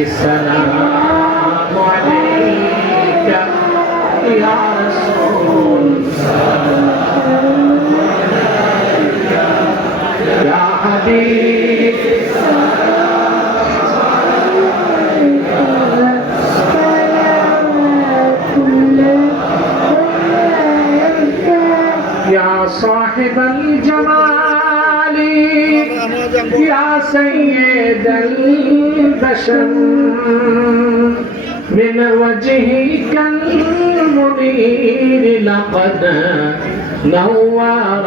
السلام عليك يا رسول يا حبيب يا صاحب الجمال يا سيد البشر من وجهك المنير لقد نور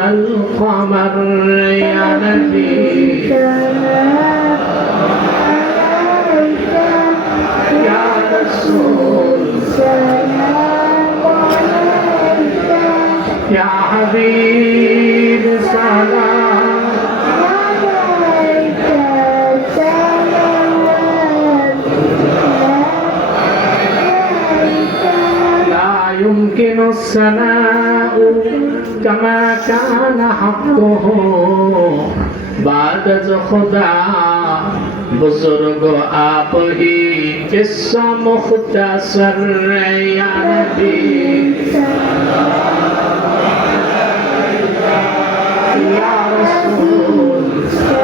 القمر يا نبي يا رسول يا حبيب سلام يمكن الثناء كما كان حقه بعد از خدا بزرگ آپ ہی قصہ مختصر یا نبی یا رسول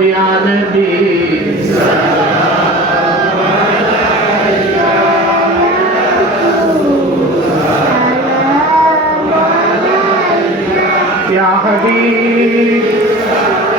Ya Habib.